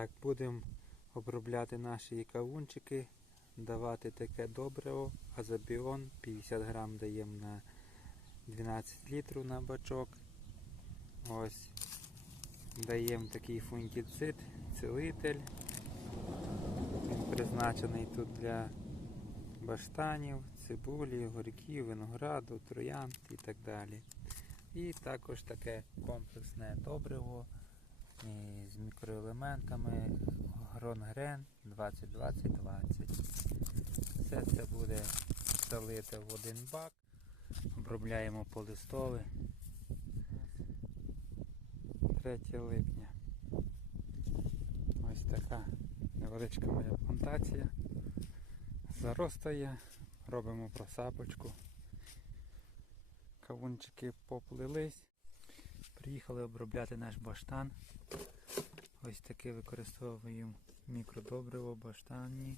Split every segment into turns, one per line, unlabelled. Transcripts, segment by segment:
Так, будемо обробляти наші кавунчики, давати таке добриво, азобіон 50 грам даємо на 12 літрів на бачок. Ось даємо такий фунгіцид, цілитель. Він призначений тут для баштанів, цибулі, горьків, винограду, троянд і так далі. І також таке комплексне добриво з мікроелементами Гронгрен 20-20-20. Все це буде залите в один бак. Обробляємо полистове. 3 липня. Ось така невеличка моя плантація. Заростає, робимо просапочку. Кавунчики поплились. Приїхали обробляти наш баштан. Ось таке використовуємо мікродобриво баштанні.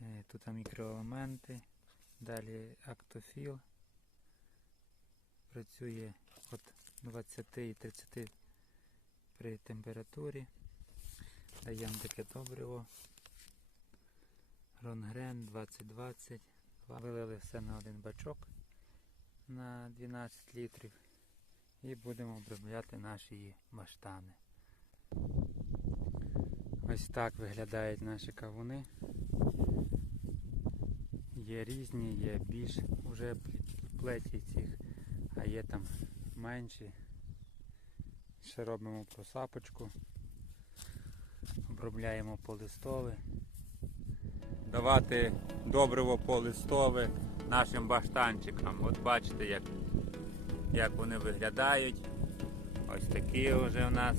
Е, Тут мікроелементи. Далі актофіл. Працює від 20 і 30 при температурі. Даємо таке добриво. Ронгрен 2020. Вилили все на один бачок на 12 літрів. І будемо обробляти наші баштани. Ось так виглядають наші кавуни. Є різні, є більш вже плеті цих, а є там менші. Ще робимо просапочку, обробляємо полистове. Давати добриво полистове нашим баштанчикам. От бачите, як, як вони виглядають. Ось такі вже у нас.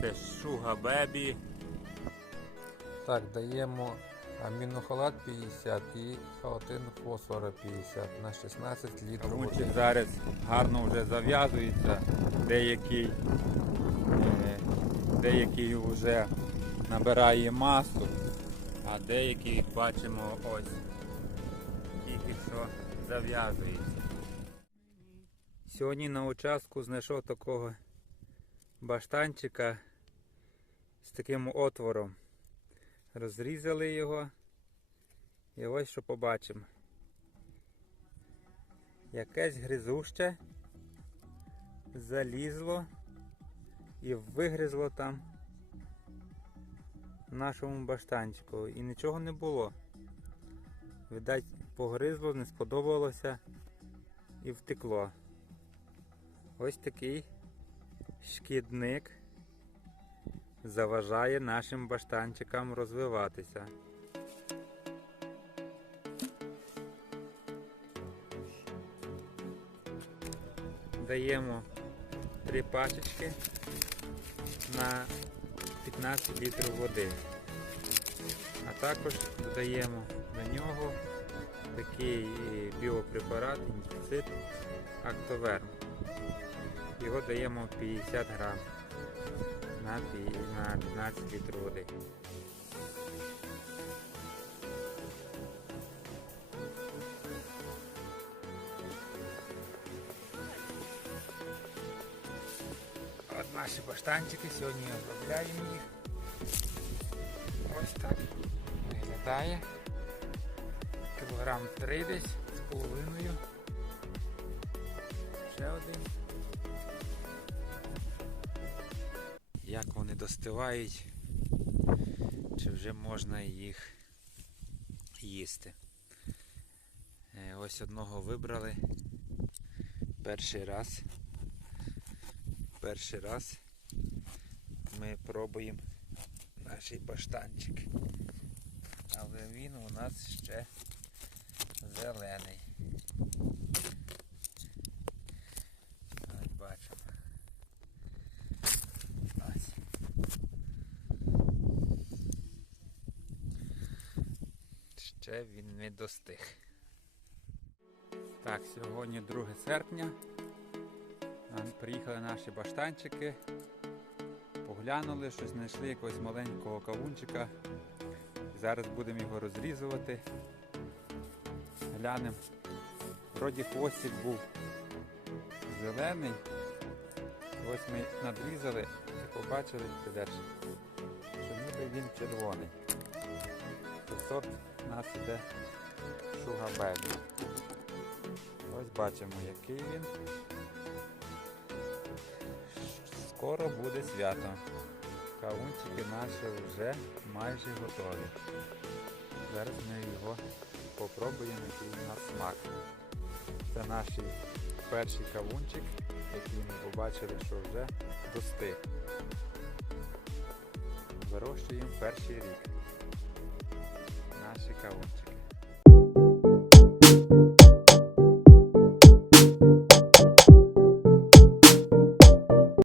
Це шуга бебі.
Так, даємо амінохолат 50 і хаотин фосфора 50 на 16 літрів води.
зараз гарно вже зав'язується, деякий, е, деякий вже набирає масу, а деякий бачимо ось тільки що зав'язується. Сьогодні на участку знайшов такого баштанчика з таким отвором. Розрізали його і ось що побачимо. Якесь гризуще залізло і вигризло там нашому баштанчику. І нічого не було. Видать, погризло, не сподобалося і втекло. Ось такий шкідник заважає нашим баштанчикам розвиватися. Даємо три пачечки на 15 літрів води. А також додаємо на нього такий біопрепарат, інфіцит Актоверм. Його даємо 50 грам на на 15 літрів води. От наші баштанчики, сьогодні обробляємо їх. Ось так виглядає. Кілограм 3 десь з половиною. Ще один. Як вони достивають, чи вже можна їх їсти. Е, Ось одного вибрали. Перший раз. Перший раз ми пробуємо наш баштанчик. Але він у нас ще зелений. Бачимо. Ще він не достиг. Так, сьогодні 2 серпня. Приїхали наші баштанчики. Поглянули, щось знайшли якогось маленького кавунчика. Зараз будемо його розрізувати. Глянемо. Вроді хвостик був зелений, Ось ми надрізали і побачили, підеш, що ніби він червоний. Це сорт у нас іде Шуга Ось бачимо, який він. Скоро буде свято. Кавунчики наші вже майже готові. Зараз ми його попробуємо, який на смак. Це наш перший кавунчик, який ми побачили, що вже достиг. Вирощуємо перший рік. Наші кавунчики.